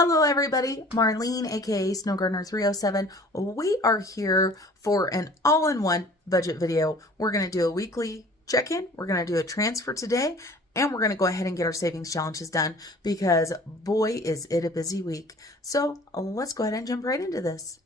Hello everybody, Marlene aka Snow Gardener 307. We are here for an all-in-one budget video. We're going to do a weekly check-in, we're going to do a transfer today, and we're going to go ahead and get our savings challenges done because boy is it a busy week. So let's go ahead and jump right into this.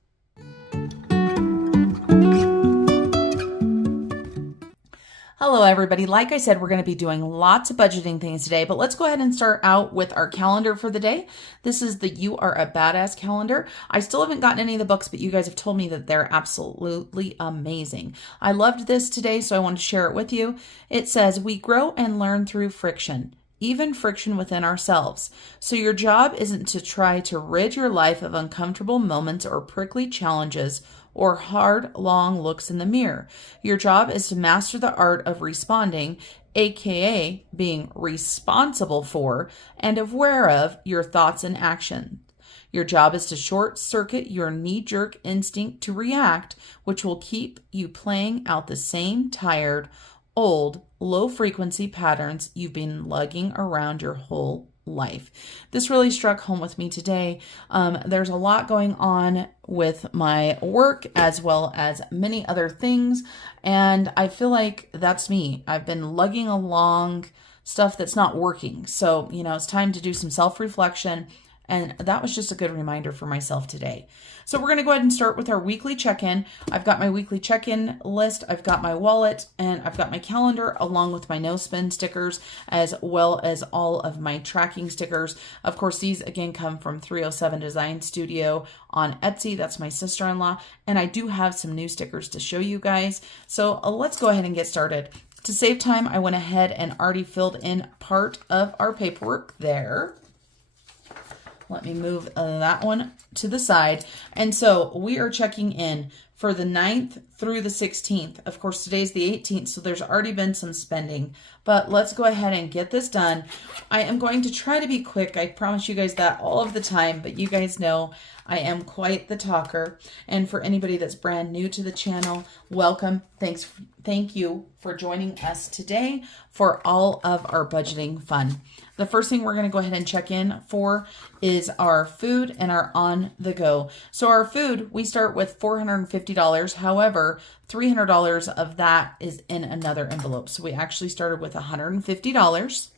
Hello everybody. Like I said, we're going to be doing lots of budgeting things today, but let's go ahead and start out with our calendar for the day. This is the You Are a Badass calendar. I still haven't gotten any of the books, but you guys have told me that they're absolutely amazing. I loved this today, so I wanted to share it with you. It says, we grow and learn through friction, even friction within ourselves. So your job isn't to try to rid your life of uncomfortable moments or prickly challenges or hard, long looks in the mirror. Your job is to master the art of responding, aka being responsible for and aware of your thoughts and actions. Your job is to short circuit your knee-jerk instinct to react, which will keep you playing out the same tired, old, low-frequency patterns you've been lugging around your whole life. This really struck home with me today. There's a lot going on with my work as well as many other things, and I feel like that's me. I've been lugging along stuff that's not working. So, it's time to do some self-reflection, and that was just a good reminder for myself today. So we're going to go ahead and start with our weekly check-in. I've got my weekly check-in list, I've got my wallet, and I've got my calendar along with my no spin stickers as well as all of my tracking stickers. Of course, these again come from 307 Design Studio on Etsy. That's my sister-in-law. And I do have some new stickers to show you guys. So let's go ahead and get started. To save time, I went ahead and already filled in part of our paperwork there. Let me move that one to the side. And so we are checking in for the 9th through the 16th. Of course, today's the 18th, so there's already been some spending. But let's go ahead and get this done. I am going to try to be quick. I promise you guys that all of the time, but you guys know I am quite the talker. And for anybody that's brand new to the channel, welcome. Thank you for joining us today for all of our budgeting fun. The first thing we're going to go ahead and check in for is our food and our on the go. So our food, we start with $450. However, $300 of that is in another envelope. So we actually started with $150.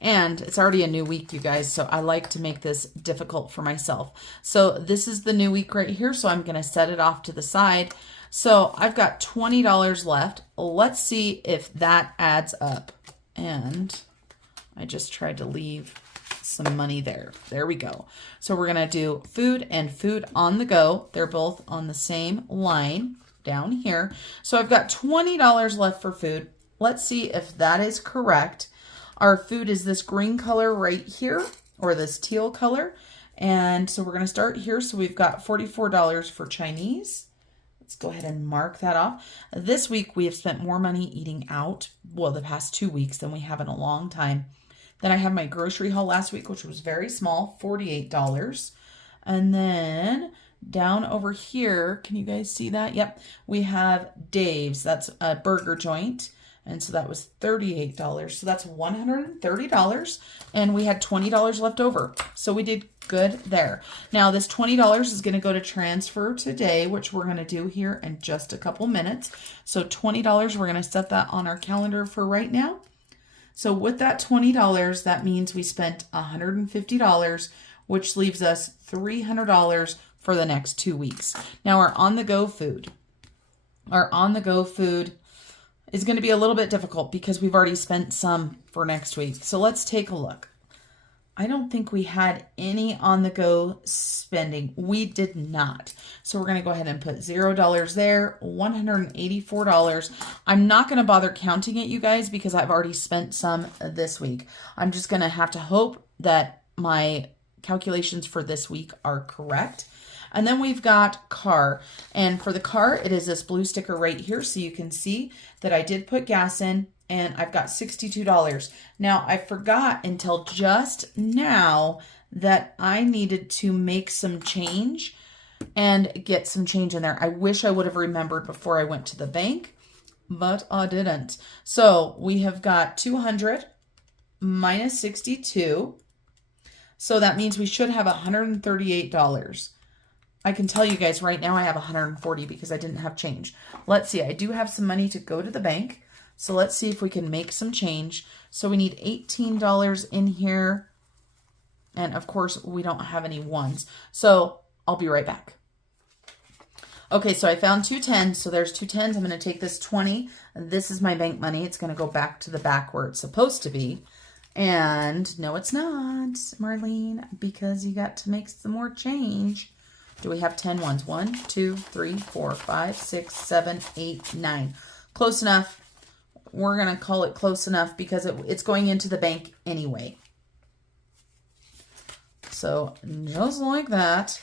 And it's already a new week, you guys, so I like to make this difficult for myself. So this is the new week right here, so I'm going to set it off to the side. So I've got $20 left. Let's see if that adds up. And I just tried to leave some money there. There we go. So we're going to do food and food on the go. They're both on the same line down here. So I've got $20 left for food. Let's see if that is correct. Our food is this green color right here, or this teal color. And so we're going to start here. So we've got $44 for Chinese. Let's go ahead and mark that off. This week we have spent more money eating out, well, the past 2 weeks than we have in a long time. Then I had my grocery haul last week, which was very small, $48. And then down over here, can you guys see that? Yep, we have Dave's. That's a burger joint. And so that was $38. So that's $130. And we had $20 left over. So we did good there. Now this $20 is going to go to transfer today, which we're going to do here in just a couple minutes. So $20, we're going to set that on our calendar for right now. So with that $20, that means we spent $150, which leaves us $300 for the next 2 weeks. Now our on-the-go food. Our on-the-go food is going to be a little bit difficult because we've already spent some for next week. So let's take a look. I don't think we had any on-the-go spending. We did not. So we're going to go ahead and put $0 there, $184. I'm not going to bother counting it, you guys, because I've already spent some this week. I'm just going to have to hope that my calculations for this week are correct. And then we've got car. And for the car, it is this blue sticker right here. So you can see that I did put gas in and I've got $62. Now, I forgot until just now that I needed to make some change and get some change in there. I wish I would have remembered before I went to the bank, but I didn't. So we have got 200 minus 62. So that means we should have $138. I can tell you guys right now I have 140 because I didn't have change. Let's see. I do have some money to go to the bank. So let's see if we can make some change. So we need $18 in here. And of course, we don't have any ones. So I'll be right back. Okay, so I found two tens. So there's two tens. I'm going to take this 20. This is my bank money. It's going to go back to the back where it's supposed to be. And no, it's not, Marlene, because you got to make some more change. Do we have 10 ones? 1, 2, 3, 4, 5, 6, 7, 8, 9. Close enough. We're going to call it close enough because it's going into the bank anyway. So just like that.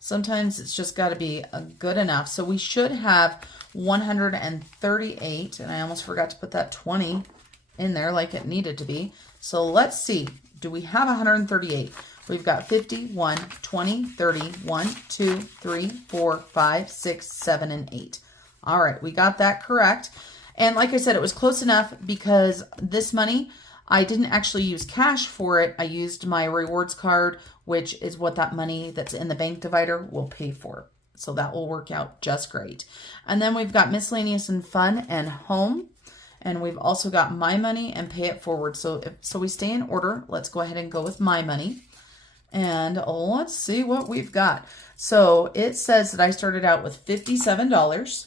Sometimes it's just got to be good enough. So we should have 138. And I almost forgot to put that 20 in there like it needed to be. So let's see. Do we have 138? We've got 50, 1, 20, 30, 1, 2, 3, 4, 5, 6, 7, and 8. All right, we got that correct. And like I said, it was close enough because this money, I didn't actually use cash for it. I used my rewards card, which is what that money that's in the bank divider will pay for. So that will work out just great. And then we've got miscellaneous and fun and home. And we've also got my money and pay it forward. So we stay in order. Let's go ahead and go with my money. And let's see what we've got. So it says that I started out with $57.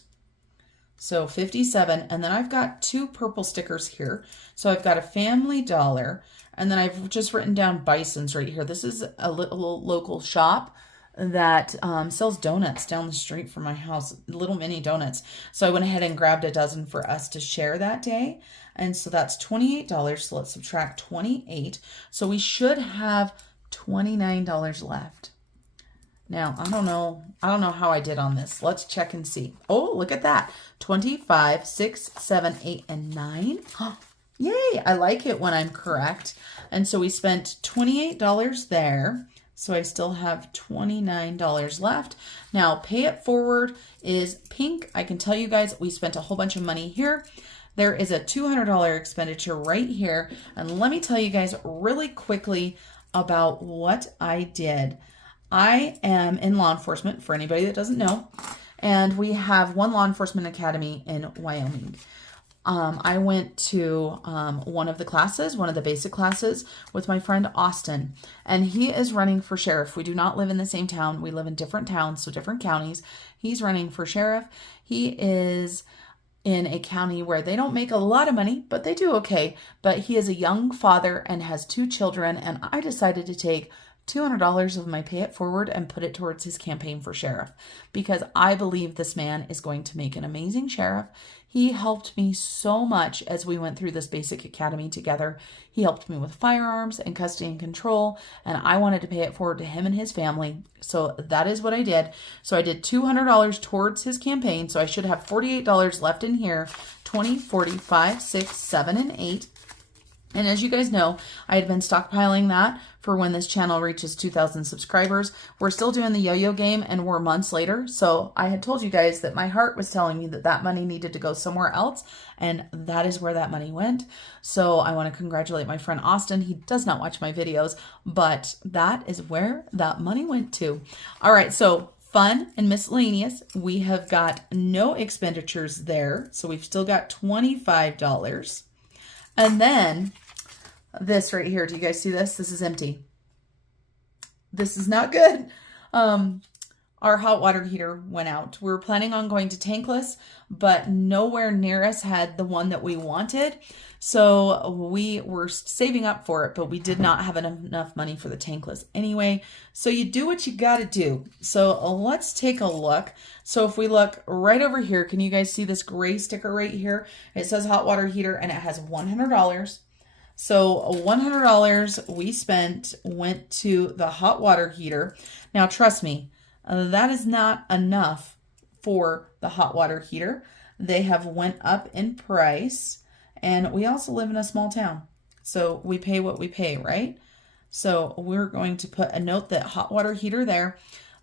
So 57. And then I've got two purple stickers here. So I've got a Family Dollar. And then I've just written down Bison's right here. This is a little local shop that sells donuts down the street from my house, little mini donuts. So I went ahead and grabbed a dozen for us to share that day. And so that's $28. So let's subtract 28. So we should have $29 left. Now, I don't know how I did on this. Let's check and see. Oh, look at that. 25, 6, 7, 8, and 9. Oh, yay, I like it when I'm correct. And so we spent $28 there. So I still have $29 left. Now, pay it forward is pink. I can tell you guys we spent a whole bunch of money here. There is a $200 expenditure right here. And let me tell you guys really quickly about what I did. I am in law enforcement, for anybody that doesn't know. And we have one law enforcement academy in Wyoming. I went to one of the classes, one of the basic classes with my friend Austin, and he is running for sheriff. We do not live in the same town. We live in different towns, so different counties. He's running for sheriff. He is in a county where they don't make a lot of money, but they do okay. But he is a young father and has 2 children, and I decided to take $200 of my pay it forward and put it towards his campaign for sheriff because I believe this man is going to make an amazing sheriff. He helped me so much as we went through this basic academy together. He helped me with firearms and custody and control, and I wanted to pay it forward to him and his family. So that is what I did. So I did $200 towards his campaign. So I should have $48 left in here. 20, 45, 6, 7, and 8. And as you guys know, I had been stockpiling that for when this channel reaches 2,000 subscribers. We're still doing the yo-yo game and we're months later. So I had told you guys that my heart was telling me that that money needed to go somewhere else. And that is where that money went. So I want to congratulate my friend Austin. He does not watch my videos, but that is where that money went to. All right, so fun and miscellaneous. We have got no expenditures there. So we've still got $25. And then this right here, do you guys see this? This is empty. This is not good. Our hot water heater went out. We were planning on going to tankless, but nowhere near us had the one that we wanted. So we were saving up for it, but we did not have enough money for the tankless anyway. So you do what you got to do. So let's take a look. So if we look right over here, can you guys see this gray sticker right here? It says hot water heater and it has $100. So $100 we went to the hot water heater. Now, trust me, that is not enough for the hot water heater. They have went up in price. And we also live in a small town. So we pay what we pay, right? So we're going to put a note that hot water heater there.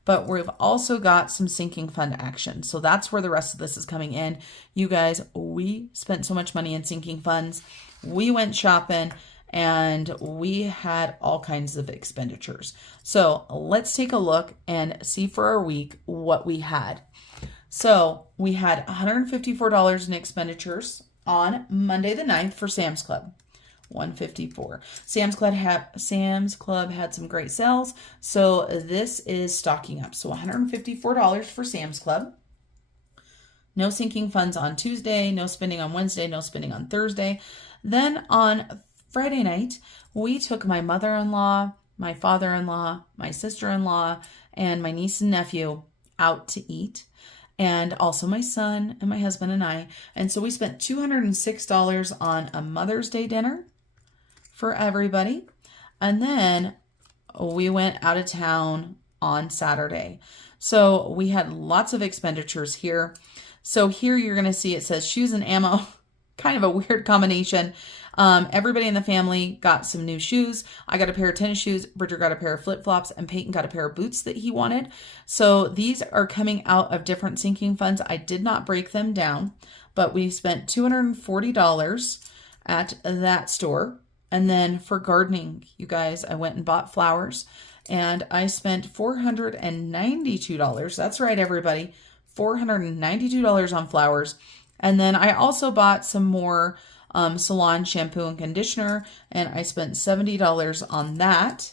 But we've also got some sinking fund action. So that's where the rest of this is coming in. You guys, we spent so much money in sinking funds. We went shopping and we had all kinds of expenditures. So let's take a look and see for our week what we had. So we had $154 in expenditures on Monday the 9th for Sam's Club. 154. Sam's Club had some great sales, so this is stocking up. So $154 for Sam's Club. No sinking funds on Tuesday, no spending on Wednesday, no spending on Thursday. Then on Friday night, we took my mother-in-law, my father-in-law, my sister-in-law, and my niece and nephew out to eat, and also my son and my husband and I. And so we spent $206 on a Mother's Day dinner for everybody. And then we went out of town on Saturday. So we had lots of expenditures here. So here you're going to see it says shoes and ammo, kind of a weird combination. Everybody in the family got some new shoes. I got a pair of tennis shoes. Bridger got a pair of flip-flops, and Peyton got a pair of boots that he wanted. So these are coming out of different sinking funds. I did not break them down, but we spent $240 at that store. And then for gardening, you guys, I went and bought flowers, and I spent $492. That's right, everybody. $492 on flowers. And then I also bought some more salon shampoo and conditioner, and I spent $70 on that.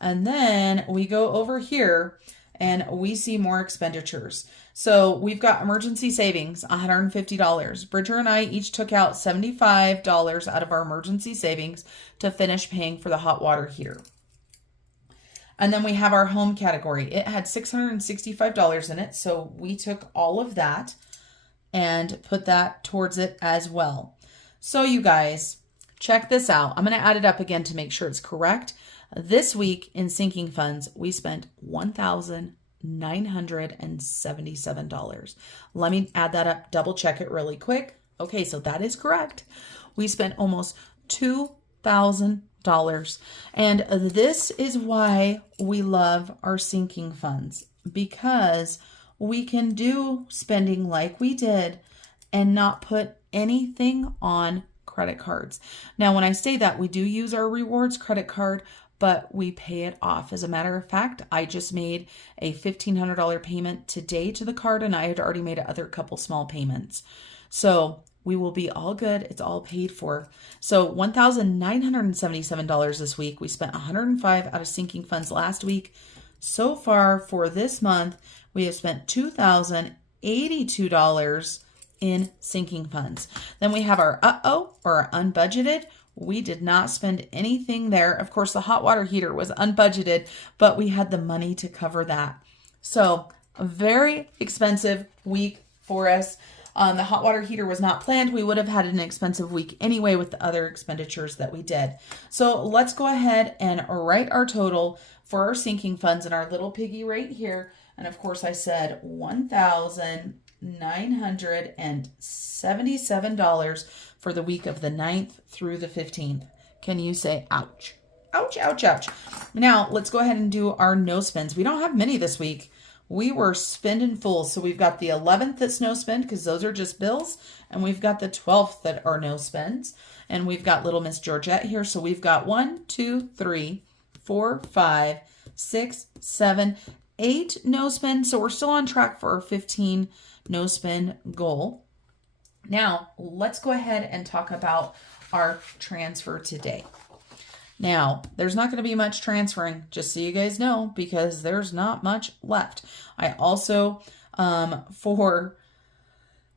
And then we go over here and we see more expenditures. So we've got emergency savings, $150. Bridger and I each took out $75 out of our emergency savings to finish paying for the hot water heater. And then we have our home category. It had $665 in it, so we took all of that and put that towards it as well. So you guys, check this out. I'm going to add it up again to make sure it's correct. This week in sinking funds, we spent $1,977. Let me add that up, double check it really quick. Okay, so that is correct. We spent almost $2,000. And this is why we love our sinking funds, because we can do spending like we did and not put anything on credit cards. Now, when I say that, we do use our rewards credit card, but we pay it off. As a matter of fact, I just made a $1,500 payment today to the card, and I had already made other couple small payments. So we will be all good. It's all paid for. So $1,977 this week. We spent $105 out of sinking funds last week. So far for this month, we have spent $2,082 in sinking funds. Then we have our or our unbudgeted. We did not spend anything there. Of course, the hot water heater was unbudgeted, but we had the money to cover that. So a very expensive week for us. The hot water heater was not planned. We would have had an expensive week anyway with the other expenditures that we did. So let's go ahead and write our total for our sinking funds in our little piggy right here. And of course I said $1,977 for the week of the 9th through the 15th. Can you say ouch? Ouch, ouch, ouch. Now let's go ahead and do our no spends. We don't have many this week. We were spending full. So we've got the 11th that's no spend because those are just bills. And we've got the 12th that are no spends. And we've got little Miss Georgette here. So we've got 1, 2, 3, 4, 5, 6, 7, 8 no spend. So we're still on track for our 15 no spend goal. Now let's go ahead and talk about our transfer today. Now, there's not going to be much transferring, just so you guys know, because there's not much left. I also, for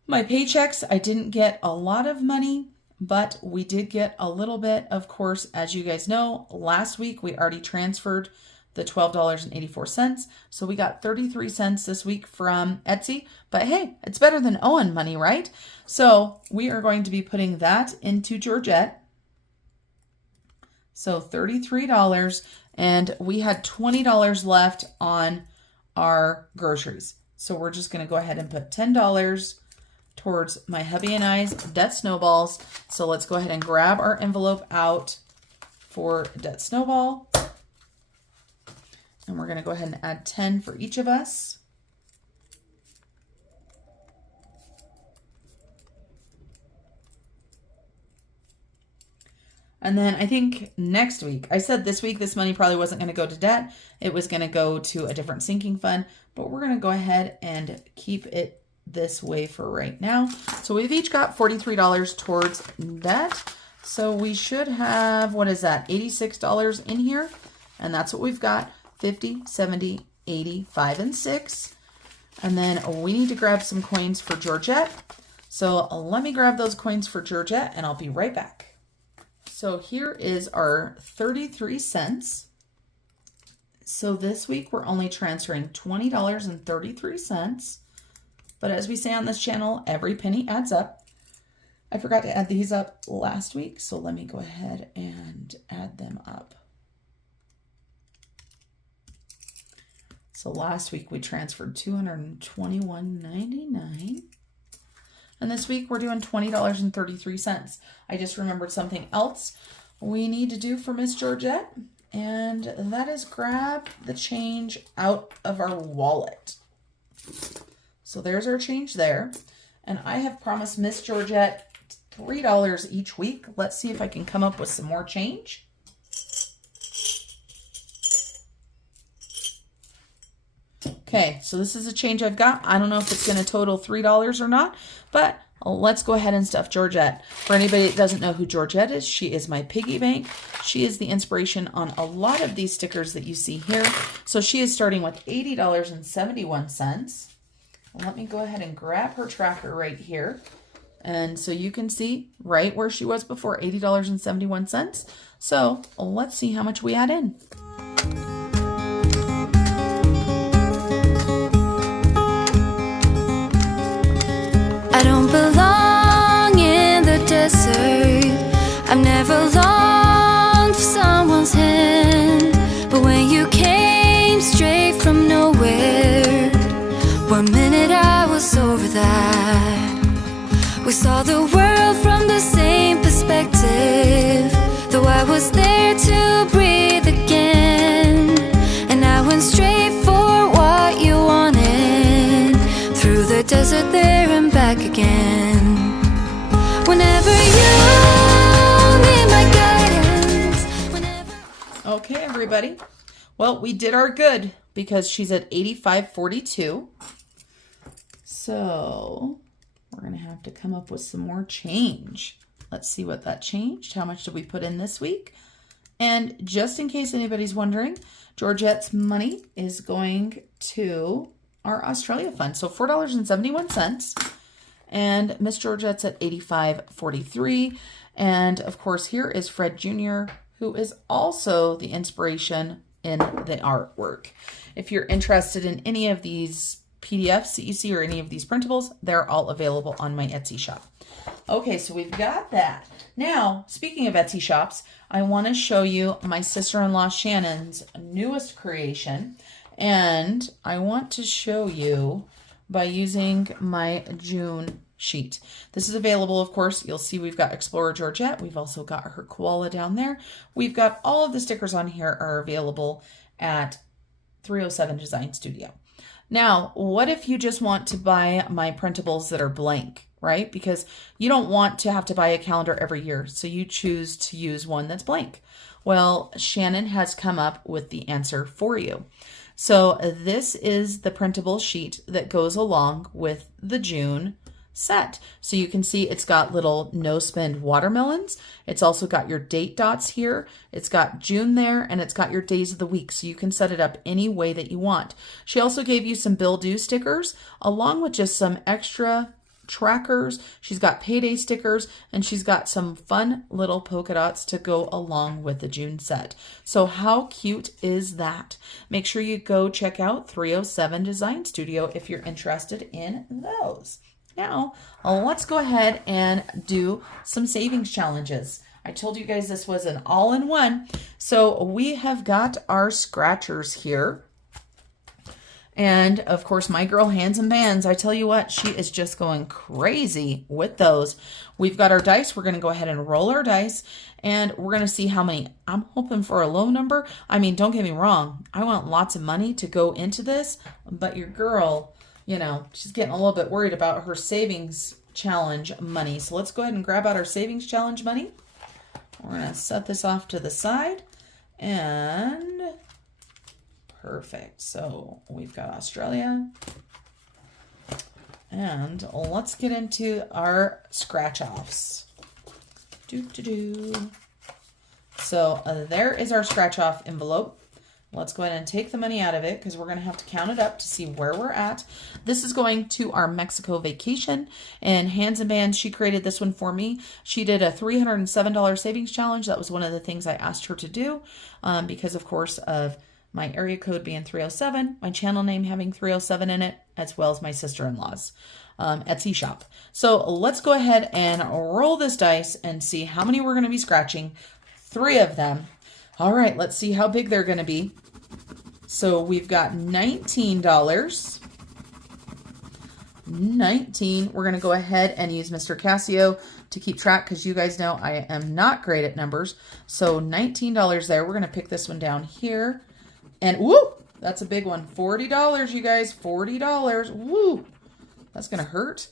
my paychecks, I didn't get a lot of money, but we did get a little bit. Of course, as you guys know, last week we already transferred the $12.84. So we got 33 cents this week from Etsy, but hey, it's better than owing money, right? So we are going to be putting that into Georgette. So $33, and we had $20 left on our groceries. So we're just going to go ahead and put $10 towards my hubby and I's debt snowballs. So let's go ahead and grab our envelope out for debt snowball. And we're going to go ahead and add 10 for each of us. And then I think next week, I said this week, this money probably wasn't going to go to debt. It was going to go to a different sinking fund, but we're going to go ahead and keep it this way for right now. So we've each got $43 towards that. So we should have, what is that? $86 in here. And that's what we've got. 50, 70, 80, 5, and 6. And then we need to grab some coins for Georgette. So let me grab those coins for Georgette and I'll be right back. So here is our 33 cents. So this week we're only transferring $20.33. But as we say on this channel, every penny adds up. I forgot to add these up last week, so let me go ahead and add them up. So last week we transferred $221.99. And this week we're doing $20.33. I just remembered something else we need to do for Miss Georgette, and that is grab the change out of our wallet. So there's our change there. And I have promised Miss Georgette $3 each week. Let's see if I can come up with some more change. Okay, so this is a change I've got. I don't know if it's going to total $3 or not, but let's go ahead and stuff Georgette. For anybody that doesn't know who Georgette is, she is my piggy bank. She is the inspiration on a lot of these stickers that you see here. So she is starting with $80.71. Let me go ahead and grab her tracker right here. And so you can see right where she was before, $80.71. So let's see how much we add in. I don't belong in the desert. I've never longed for someone's hand. But when you came straight from nowhere, 1 minute I was over that. We saw the world from the same perspective, though I was there to breathe again. And I went straight for what you wanted, through the desert there and back again. Whenever you need my guidance, whenever... Okay, everybody. Well, we did our good because she's at 85.42. So we're going to have to come up with some more change. Let's see what that changed. How much did we put in this week? And just in case anybody's wondering, Georgette's money is going to our Australia fund. So $4.71. And Miss Georgette's at 85.43. And of course, here is Fred Jr., who is also the inspiration in the artwork. If you're interested in any of these PDFs that you see or any of these printables, they're all available on my Etsy shop. Okay, so we've got that. Now, speaking of Etsy shops, I want to show you my sister-in-law Shannon's newest creation. And I want to show you by using my June sheet. This is available, of course. You'll see we've got Explorer Georgette. We've also got her koala down there. We've got all of the stickers on here are available at 307 Design Studio. Now, what if you just want to buy my printables that are blank, right? Because you don't want to have to buy a calendar every year, so you choose to use one that's blank. Well, Shannon has come up with the answer for you. So this is the printable sheet that goes along with the June set. So you can see it's got little no-spend watermelons. It's also got your date dots here. It's got June there, and it's got your days of the week, so you can set it up any way that you want. She also gave you some bill due stickers along with just some extra trackers. She's got payday stickers, and she's got some fun little polka dots to go along with the June set. So how cute is that? Make sure you go check out 307 Design Studio if you're interested in those. Now, let's go ahead and do some savings challenges. I told you guys this was an all-in-one. So we have got our scratchers here. And of course, my girl Hands and Bands, I tell you what, she is just going crazy with those. We've got our dice. We're going to go ahead and roll our dice, and we're going to see how many. I'm hoping for a low number. I mean, don't get me wrong. I want lots of money to go into this, but your girl, you know, she's getting a little bit worried about her savings challenge money. So let's go ahead and grab out our savings challenge money. We're going to set this off to the side and perfect. So we've got Australia. And let's get into our scratch offs. So there is our scratch off envelope. Let's go ahead and take the money out of it because we're going to have to count it up to see where we're at. This is going to our Mexico vacation. And Hands and Bands, she created this one for me. She did a $307 savings challenge. That was one of the things I asked her to do because, of course, of my area code being 307, my channel name having 307 in it, as well as my sister-in-law's Etsy shop. So let's go ahead and roll this dice and see how many we're going to be scratching. 3 of them. All right, let's see how big they're going to be. So we've got $19. 19. We're going to go ahead and use Mr. Casio to keep track because you guys know I am not great at numbers. So $19 there. We're going to pick this one down here. And woo, that's a big one. $40, you guys. $40. Woo. That's going to hurt,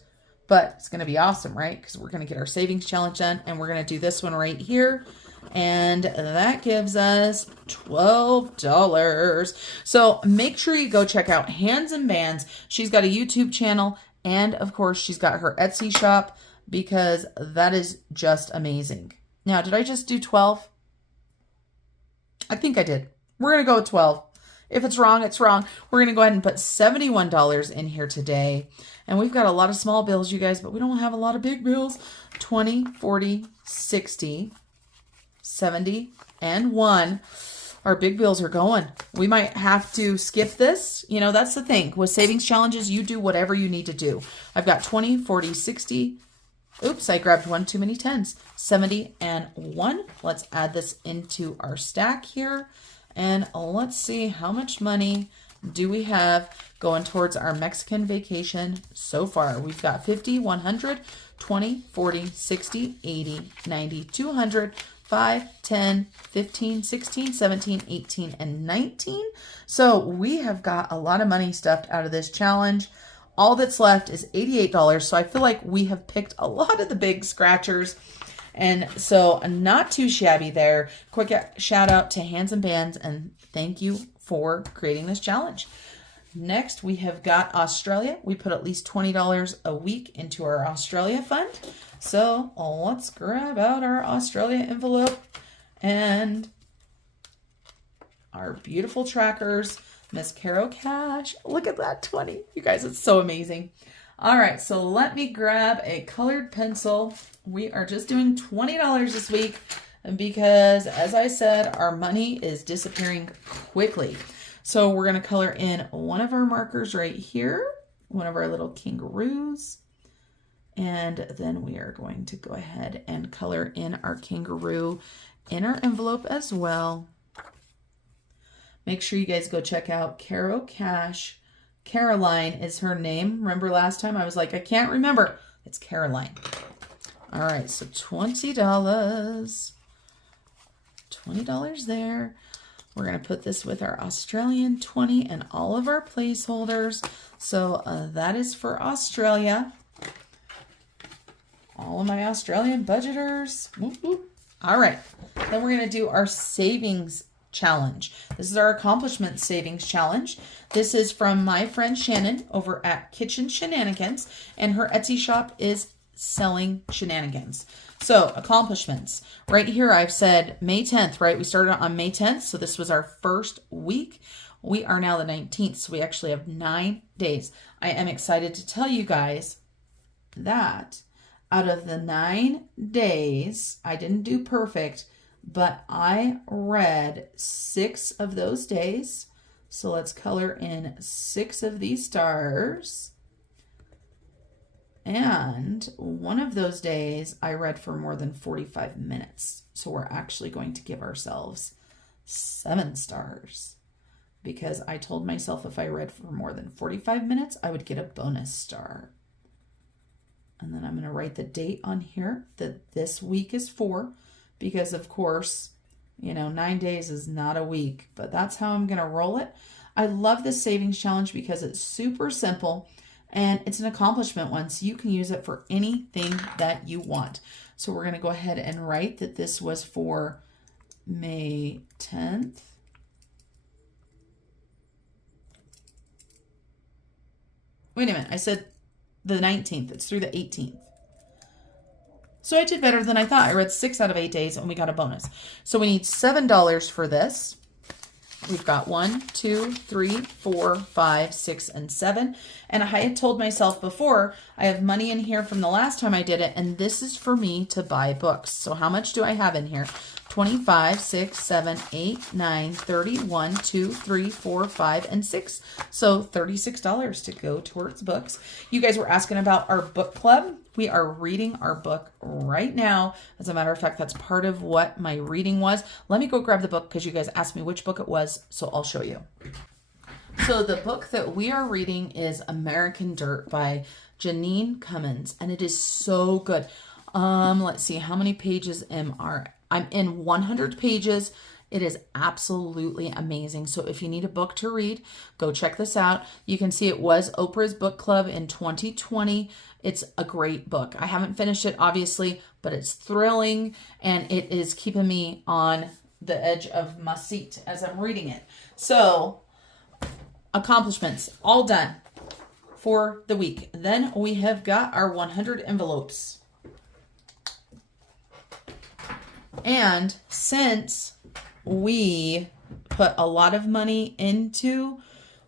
but it's going to be awesome, right? Because we're going to get our savings challenge done, and we're going to do this one right here. And that gives us $12. So make sure you go check out Hands and Bands. She's got a YouTube channel, and of course, she's got her Etsy shop because that is just amazing. Now, did I just do 12? I think I did. We're going to go with 12. If it's wrong, it's wrong. We're going to go ahead and put $71 in here today. And we've got a lot of small bills, you guys, but we don't have a lot of big bills. 20, 40, 60, 70, and 1. Our big bills are going. We might have to skip this. You know, that's the thing. With savings challenges, you do whatever you need to do. I've got 20, 40, 60. Oops, I grabbed one too many 10s. 70 and 1. Let's add this into our stack here. And let's see how much money do we have going towards our Mexican vacation so far. We've got 50, 100, 20, 40, 60, 80, 90, 200, 5, 10, 15, 16, 17, 18, and 19. So we have got a lot of money stuffed out of this challenge. All that's left is $88. So I feel like we have picked a lot of the big scratchers. And so not too shabby there. Quick shout out to Hands and Bands and thank you for creating this challenge. Next, we have got Australia. We put at least $20 a week into our Australia fund. So let's grab out our Australia envelope and our beautiful trackers. Miss Caro Cash. Look at that 20. You guys, it's so amazing. All right, so let me grab a colored pencil. We are just doing $20 this week because, as I said, our money is disappearing quickly. So we're going to color in one of our markers right here, one of our little kangaroos. And then we are going to go ahead and color in our kangaroo in our envelope as well. Make sure you guys go check out Caro Cash. Caroline is her name. Remember last time I was like, I can't remember. It's Caroline. All right, so $20. $20 there. We're going to put this with our Australian 20 and all of our placeholders. So that is for Australia. All of my Australian budgeters. Whoop, whoop. All right, then we're going to do our savings challenge. This is our accomplishment savings challenge. This is from my friend Shannon over at Kitchen Shenanigans, and her Etsy shop is Selling Shenanigans. So accomplishments. Right here I've said May 10th, right? We started on May 10th, so this was our first week. We are now the 19th, so we actually have 9 days. I am excited to tell you guys that out of the 9 days, I didn't do perfect, but I read 6 of those days. So let's color in 6 of these stars. And one of those days I read for more than 45 minutes. So we're actually going to give ourselves 7 stars because I told myself if I read for more than 45 minutes, I would get a bonus star. And then I'm going to write the date on here that this week is for, because of course, you know, 9 days is not a week, but that's how I'm going to roll it. I love this savings challenge because it's super simple and it's an accomplishment one, so you can use it for anything that you want. So we're going to go ahead and write that this was for May 10th. Wait a minute, I said the 19th. It's through the 18th. So I did better than I thought. I read 6 out of 8 days and we got a bonus. So we need $7 for this. We've got 1, 2, 3, 4, 5, 6, and 7. And I had told myself before, I have money in here from the last time I did it, and this is for me to buy books. So how much do I have in here? 25, 6, 7, 8, 9, 30, 1, 2, 3, 4, 5, and 6. So $36 to go towards books. You guys were asking about our book club. We are reading our book right now. As a matter of fact, that's part of what my reading was. Let me go grab the book because you guys asked me which book it was, so I'll show you. So the book that we are reading is American Dirt by Janine Cummins, and it is so good. Let's see, how many pages I'm in 100 pages. It is absolutely amazing. So if you need a book to read, go check this out. You can see it was Oprah's book club in 2020. It's a great book. I haven't finished it, obviously, but it's thrilling and it is keeping me on the edge of my seat as I'm reading it. So, accomplishments, all done for the week. Then we have got our 100 envelopes. And since we put a lot of money into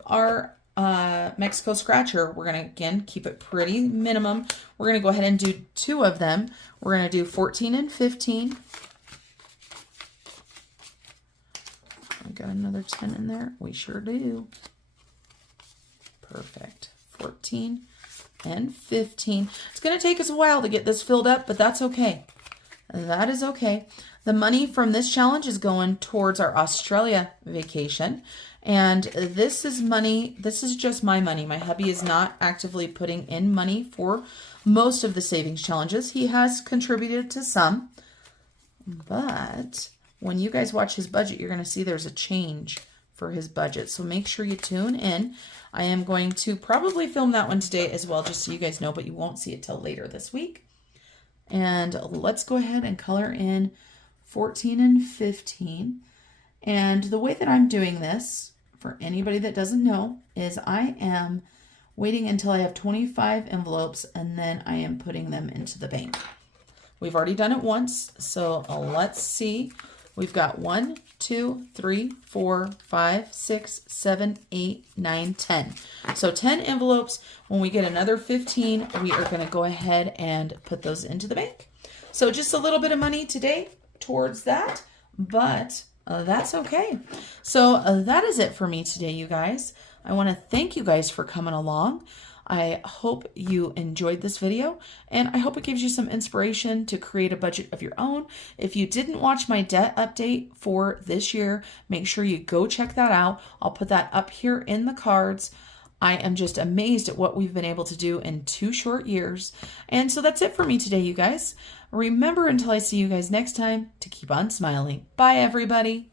our Mexico Scratcher, we're going to, again, keep it pretty minimum. We're going to go ahead and do 2 of them. We're going to do 14 and 15. We got another 10 in there. We sure do. Perfect. 14 and 15. It's going to take us a while to get this filled up, but that's okay. That is okay. The money from this challenge is going towards our Australia vacation. And this is money, this is just my money. My hubby is not actively putting in money for most of the savings challenges. He has contributed to some. But when you guys watch his budget, you're going to see there's a change for his budget. So make sure you tune in. I am going to probably film that one today as well, just so you guys know, but you won't see it till later this week. And let's go ahead and color in 14 and 15. And the way that I'm doing this, for anybody that doesn't know, is I am waiting until I have 25 envelopes and then I am putting them into the bank. We've already done it once, so let's see. We've got 1, 2, 3, 4, 5, 6, 7, 8, 9, 10. So 10 envelopes. When we get another 15, we are going to go ahead and put those into the bank. So just a little bit of money today towards that, but that's okay. So that is it for me today, you guys. I want to thank you guys for coming along. I hope you enjoyed this video, and I hope it gives you some inspiration to create a budget of your own. If you didn't watch my debt update for this year, make sure you go check that out. I'll put that up here in the cards. I am just amazed at what we've been able to do in 2 short years. And so that's it for me today, you guys. Remember, until I see you guys next time, to keep on smiling. Bye, everybody.